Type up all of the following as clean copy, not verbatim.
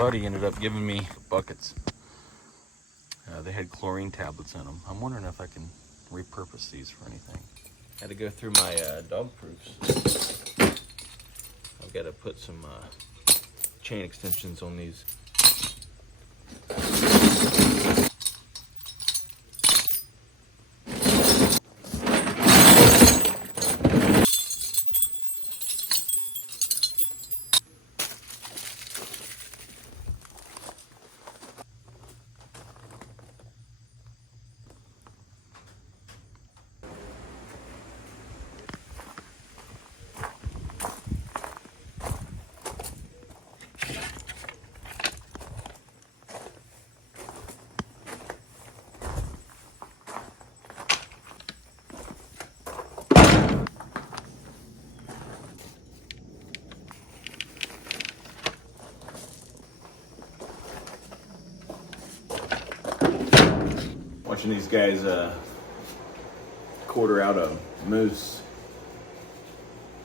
buddy ended up giving me buckets. They had chlorine tablets in them. I'm wondering if I can repurpose these for anything. Had to go through my dog proofs. I've got to put some chain extensions on these. Watching these guys quarter out a moose.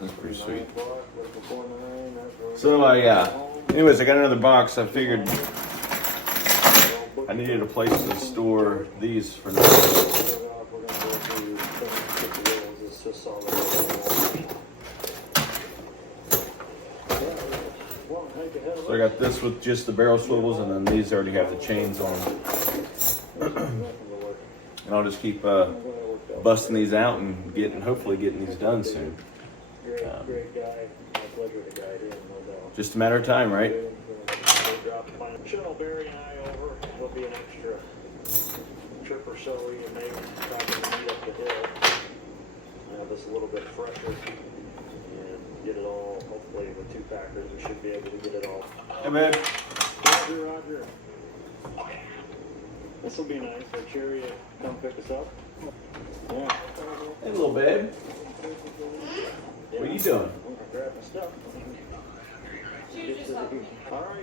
That's pretty sweet. So anyways, I got another box. I figured I needed a place to store these for now. So I got this with just the barrel swivels, and then these already have the chains on them. And I'll just keep busting these out and hopefully getting these done soon. Just a matter of time, right? Shuttle Barry and I over. There'll be an extra trip or so we can make probably meet up the hill. Have this a little bit fresher and get it all. Hopefully with 2 packers we should be able to get it all. Hey, babe. Roger. This will be nice for Cherry to come pick us up. Yeah. Hey, little babe. What are you doing? Grab my stuff.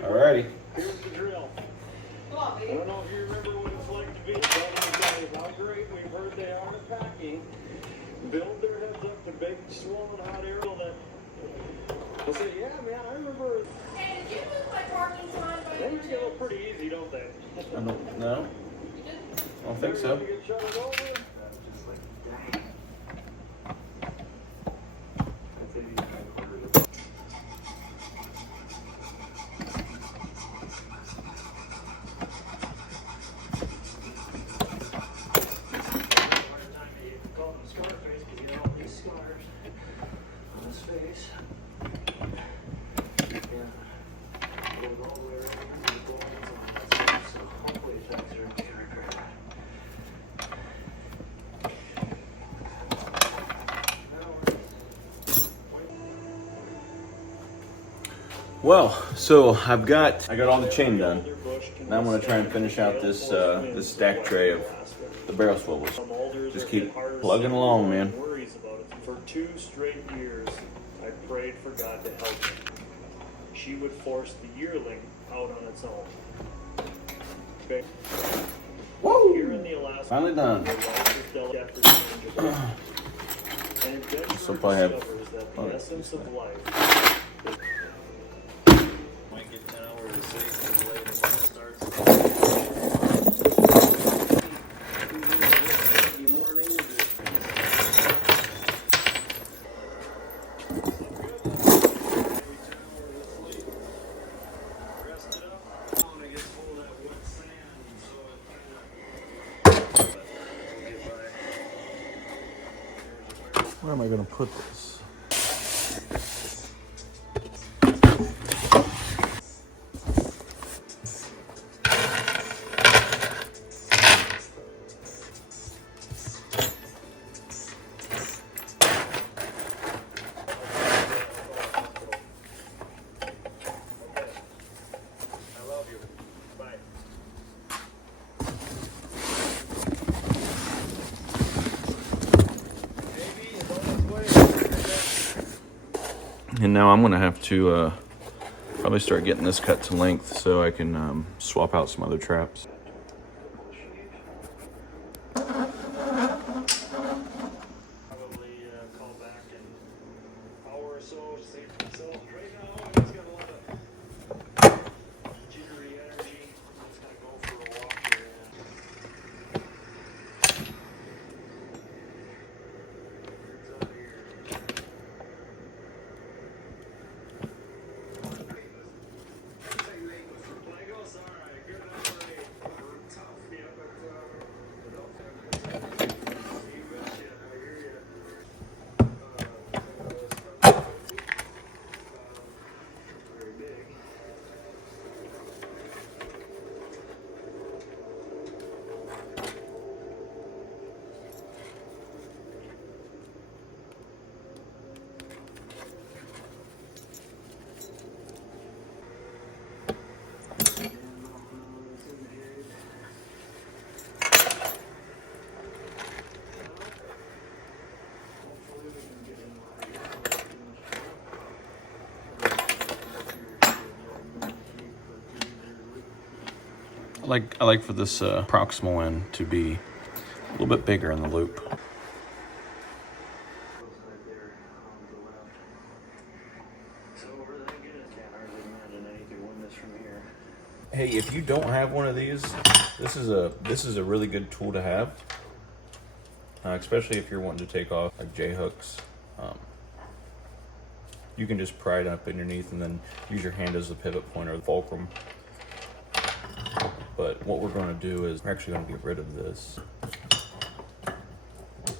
Alrighty. Here's the drill. I don't know if you remember what it's like to be telling you guys how great we've heard they are at packing. Build their heads up to big, swollen hot air that they'll say, yeah, man, I remember. Hey, did you lose my parking sign by They get a pretty easy, don't they? No, I don't think so. You get shuttled over. Well, so I got all the chain done. Now I'm gonna try and finish out this this stack tray of the barrel swivels. Just keep plugging along, man. For 2 straight years, I prayed for God to help me. She would force the yearling out on its own. Woo! Here in the Alaska, Finally done. This will probably have that the essence of life. Might get 10 hours of sleep when the late starts. Where am I going to put this? And now I'm gonna have to probably start getting this cut to length so I can swap out some other traps. Call back in an hour or so to save myself. Right now, I just got a lot of I like for this proximal end to be a little bit bigger in the loop. Looks like they're on the left. So over that again, I can't hardly imagine anything win this from here. Hey, if you don't have one of these, this is a really good tool to have, especially if you're wanting to take off like J hooks. You can just pry it up underneath and then use your hand as the pivot point or the fulcrum. But what we're going to do is we're actually going to get rid of this.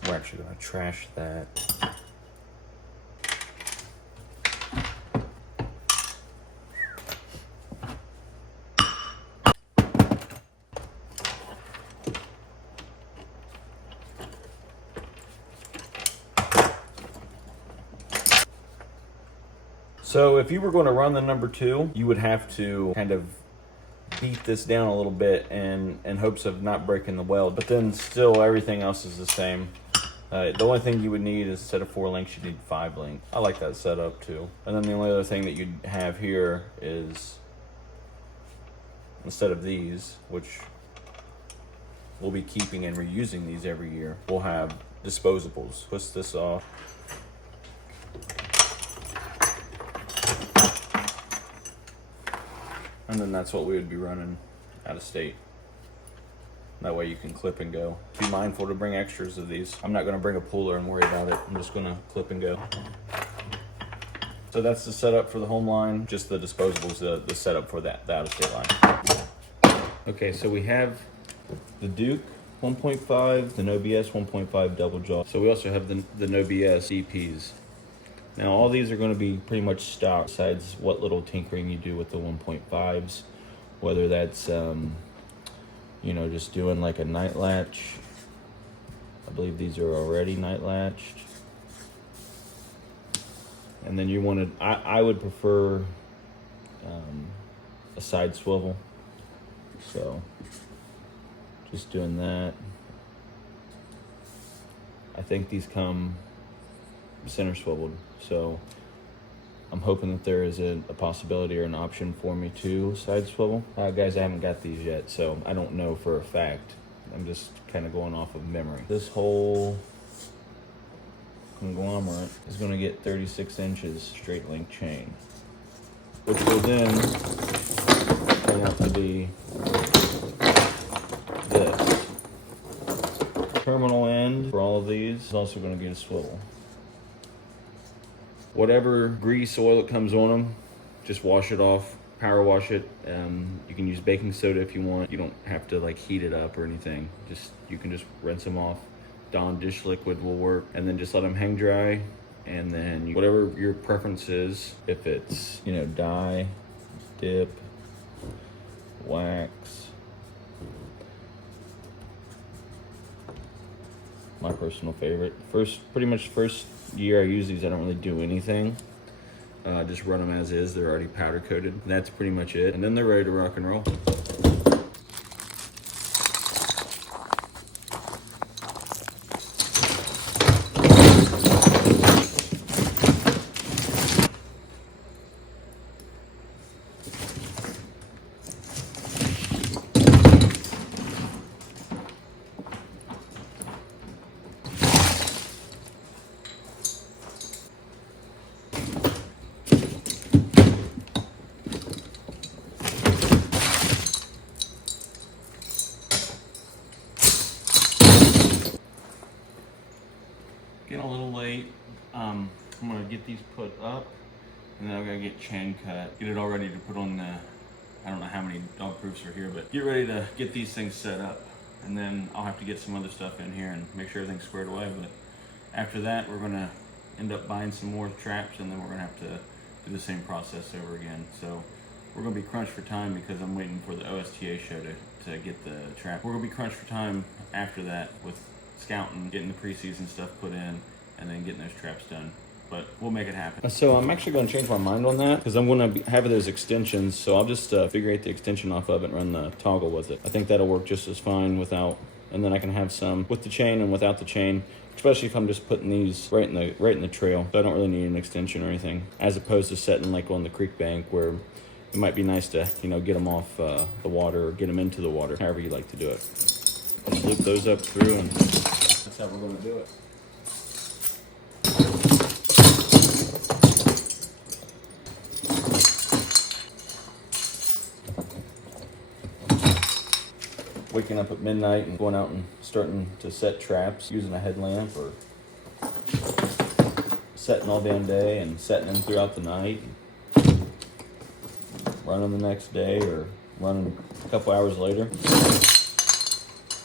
We're actually going to trash that. So if you were going to run the number 2, you would have to kind of beat this down a little bit in hopes of not breaking the weld, but then still everything else is the same. The only thing you would need is, instead of 4 links, you need 5 links. I like that setup too. And then the only other thing that you'd have here is, instead of these, which we'll be keeping and reusing these every year, we'll have disposables. Twist this off. And then that's what we would be running out of state. That way you can clip and go. Be mindful to bring extras of these. I'm not going to bring a puller and worry about it. I'm just going to clip and go. So that's the setup for the home line. Just the disposables, the setup for the out of state line. Okay, so we have the Duke 1.5, the No BS 1.5 double jaw. So we also have the No BS DPs. Now all these are going to be pretty much stock, besides what little tinkering you do with the 1.5s, whether that's you know, just doing like a night latch. I believe these are already night latched. And then you wanted, I would prefer a side swivel. So just doing that. I think these come center swiveled, so I'm hoping that there is a possibility or an option for me to side swivel. Guys, I haven't got these yet, so I don't know for a fact. I'm just kind of going off of memory. This whole conglomerate is going to get 36 inches straight link chain, which will then turn out to be this. Terminal end for all of these is also going to get a swivel. Whatever grease, oil that comes on them, just wash it off, power wash it. You can use baking soda if you want. You don't have to like heat it up or anything. You can just rinse them off. Dawn dish liquid will work, and then just let them hang dry. And then whatever your preference is, if it's, you know, dye, dip, wax. My personal favorite. Pretty much first year I use these, I don't really do anything. Just run them as is. They're already powder coated. That's pretty much it. And then they're ready to rock and roll. Getting a little late. I'm gonna get these put up, and then I'm gonna get chain cut, get it all ready to put on the, I don't know how many dog proofs are here, but get ready to get these things set up. And then I'll have to get some other stuff in here and make sure everything's squared away. But after that, we're gonna end up buying some more traps, and then we're gonna have to do the same process over again. So we're gonna be crunched for time because I'm waiting for the OSTA show to get the trap. We're gonna be crunched for time after that with scouting, getting the preseason stuff put in, and then getting those traps done. But we'll make it happen. So I'm actually going to change my mind on that, because I'm going to have those extensions. So I'll just figure out the extension off of it and run the toggle with it. I think that'll work just as fine without, and then I can have some with the chain and without the chain, especially if I'm just putting these right in the trail. So I don't really need an extension or anything, as opposed to setting like on the creek bank where it might be nice to, you know, get them off the water or get them into the water, however you like to do it. Just loop those up through, and that's how we're going to do it. Waking up at midnight and going out and starting to set traps using a headlamp, or setting all damn day and setting them throughout the night, and running the next day or running a couple hours later.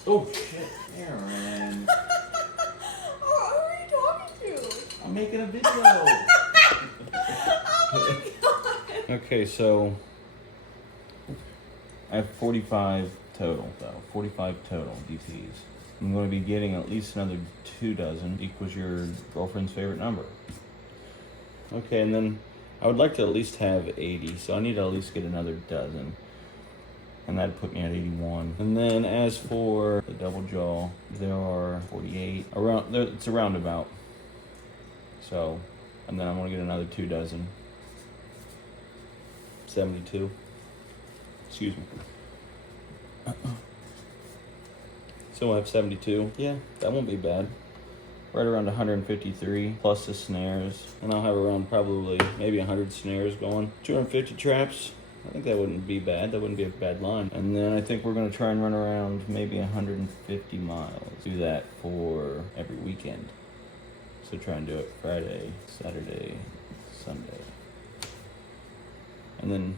Oh shit, Aaron. Oh, who are you talking to? I'm making a video. Oh my god. Okay, so I have 45 total, though. 45 total DPs. I'm going to be getting at least another 2 dozen, equals your girlfriend's favorite number. Okay, and then I would like to at least have 80, so I need to at least get another dozen. And that'd put me at 81. And then as for the double jaw, there are 48. It's a roundabout. So, and then I'm going to get another 2 dozen. 72. Excuse me. So I have 72. Yeah, that won't be bad. Right around 153 plus the snares, and I'll have around probably maybe 100 snares going. 250 traps. I think that wouldn't be bad. That wouldn't be a bad line. And then I think we're going to try and run around maybe 150 miles. Do that for every weekend. So try and do it Friday, Saturday, Sunday. And then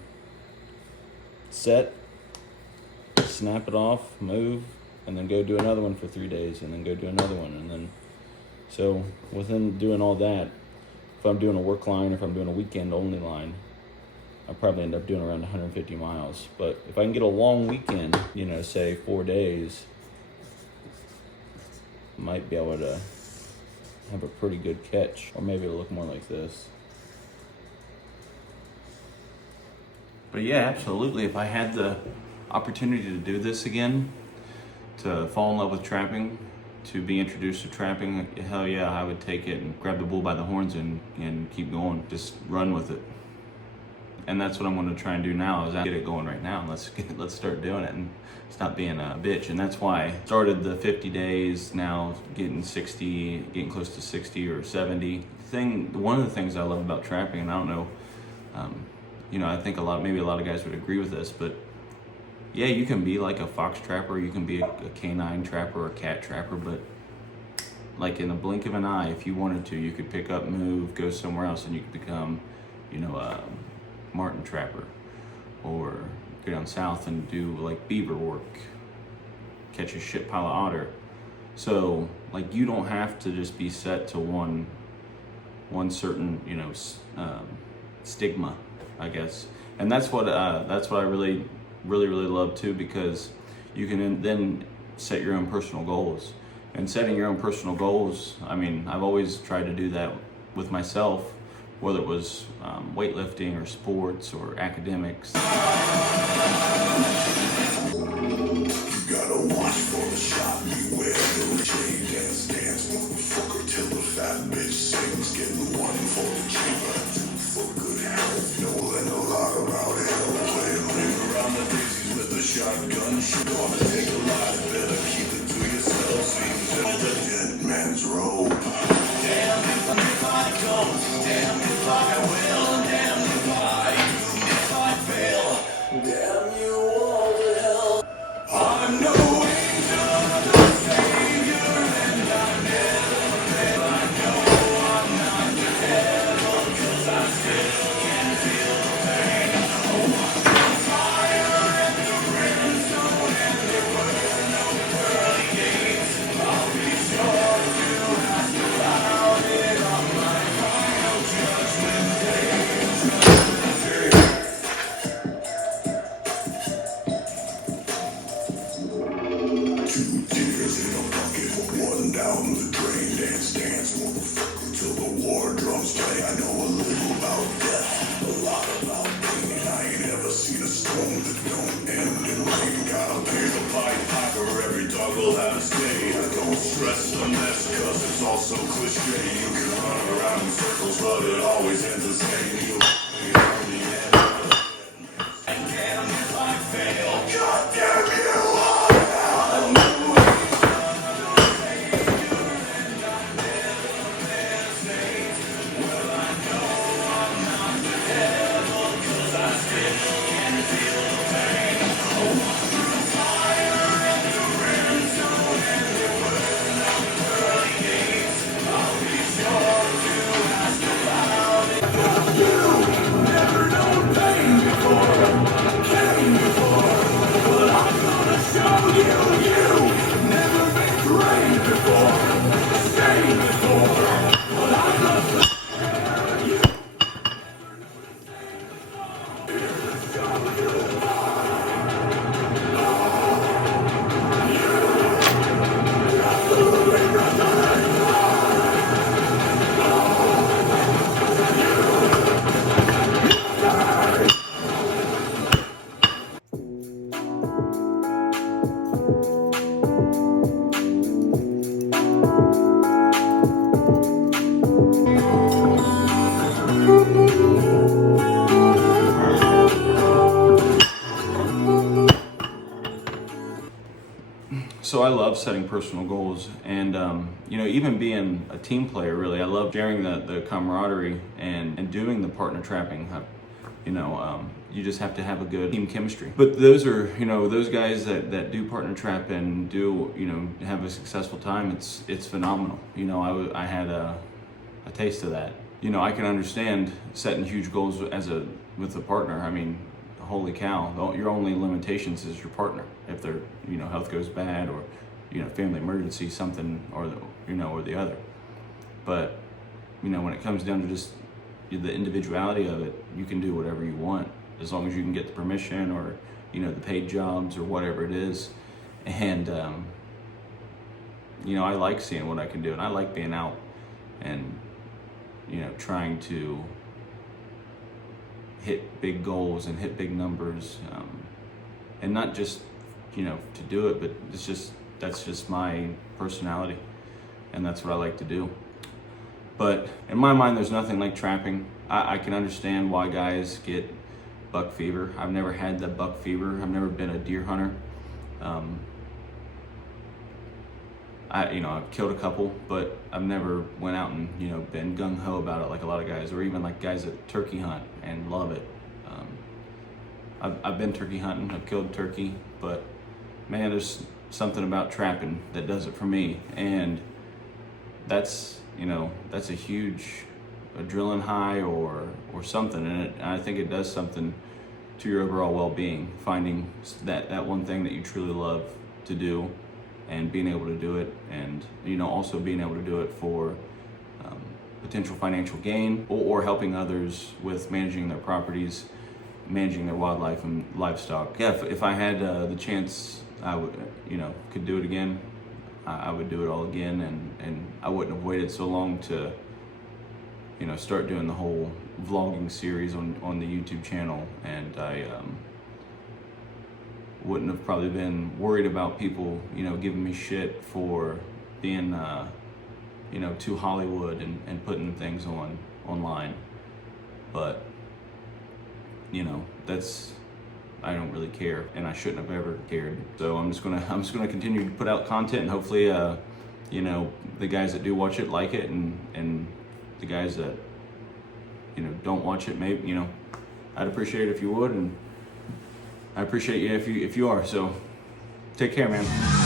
set, snap it off, move, and then go do another one for 3 days, and then go do another one. And then, so within doing all that, if I'm doing a work line, or if I'm doing a weekend only line, I'll probably end up doing around 150 miles. But if I can get a long weekend, you know, say 4 days, I might be able to have a pretty good catch. Or maybe it'll look more like this. But yeah, absolutely. If I had the opportunity to do this again, to fall in love with trapping, to be introduced to trapping, hell yeah, I would take it and grab the bull by the horns and keep going. Just run with it. And that's what I'm going to try and do now, is get it going right now. Let's start doing it and stop being a bitch. And that's why I started the 50 days, now getting 60, getting close to 60 or 70. One of the things I love about trapping, and I don't know, you know, I think maybe a lot of guys would agree with this, but yeah, you can be like a fox trapper, you can be a canine trapper or a cat trapper, but like in a blink of an eye, if you wanted to, you could pick up, move, go somewhere else, and you could become, you know, a marten trapper, or go down south and do like beaver work, catch a shit pile of otter. So like, you don't have to just be set to one certain, you know, stigma, I guess. And that's what I really love too, because you can then set your own personal goals. And setting your own personal goals, I mean, I've always tried to do that with myself, whether it was weightlifting or sports or academics. You gotta watch for the shot, beware the chain dance, motherfucker, till the fat bitch sings, getting one for the chamber, for good health, knowing a lot about hell, playing ring around the daisies with a shotgun, gonna take a lot, better keep it to yourself, seems in the dead man's robe. Damn if I come, damn if I will, damn if I fail, damn you all to hell. I'm no angel, no savior, and I never fail. I know I'm not the devil, 'cause I still can feel the pain. Oh, I'm fire and the brimstone, and there were no pearly gates. I'll be sure to ask about it on my final judgment day. Two tears in a bucket, one down the drain. Dance, motherfucker, till the war drums play. I know a little about death, a lot about pain. I ain't ever seen a storm that don't end in rain. Gotta pay the pied piper, every dog will have a stay. I don't stress the mess, 'cause it's all so cliche. You can run around in circles, but it always ends the same. You only the end. So I love setting personal goals, and you know, even being a team player, really, I love sharing the camaraderie and doing the partner trapping. You know, you just have to have a good team chemistry. But those are, you know, those guys that do partner trap and do, you know, have a successful time. It's phenomenal. You know, I had a taste of that. You know, I can understand setting huge goals with a partner. I mean, holy cow, your only limitations is your partner. If their, you know, health goes bad, or, you know, family emergency, something, or the other. But, you know, when it comes down to just the individuality of it, you can do whatever you want as long as you can get the permission, or, you know, the paid jobs, or whatever it is. And you know, I like seeing what I can do, and I like being out and, you know, trying to hit big goals and hit big numbers, and not just, you know, to do it, but that's just my personality, and that's what I like to do. But in my mind, there's nothing like trapping. I can understand why guys get buck fever. I've never had that buck fever. I've never been a deer hunter. I've killed a couple, but I've never went out and, you know, been gung-ho about it like a lot of guys, or even like guys that turkey hunt and love it. I've been turkey hunting, I've killed turkey, but man, there's something about trapping that does it for me. And that's, you know, that's a huge adrenaline high or something, and I think it does something to your overall well-being, finding that one thing that you truly love to do, and being able to do it, and, you know, also being able to do it for potential financial gain, or helping others with managing their properties, managing their wildlife and livestock. Yeah, if I had the chance, I would, you know, could do it again, I would do it all again, and I wouldn't have waited so long to, you know, start doing the whole vlogging series on the YouTube channel. And I wouldn't have probably been worried about people, you know, giving me shit for being, you know, too Hollywood and putting things online. But, you know, I don't really care, and I shouldn't have ever cared. So I'm just gonna continue to put out content, and hopefully, you know, the guys that do watch it like it, and the guys that, you know, don't watch it, maybe, you know, I'd appreciate it if you would, and I appreciate you if you are. So take care, man.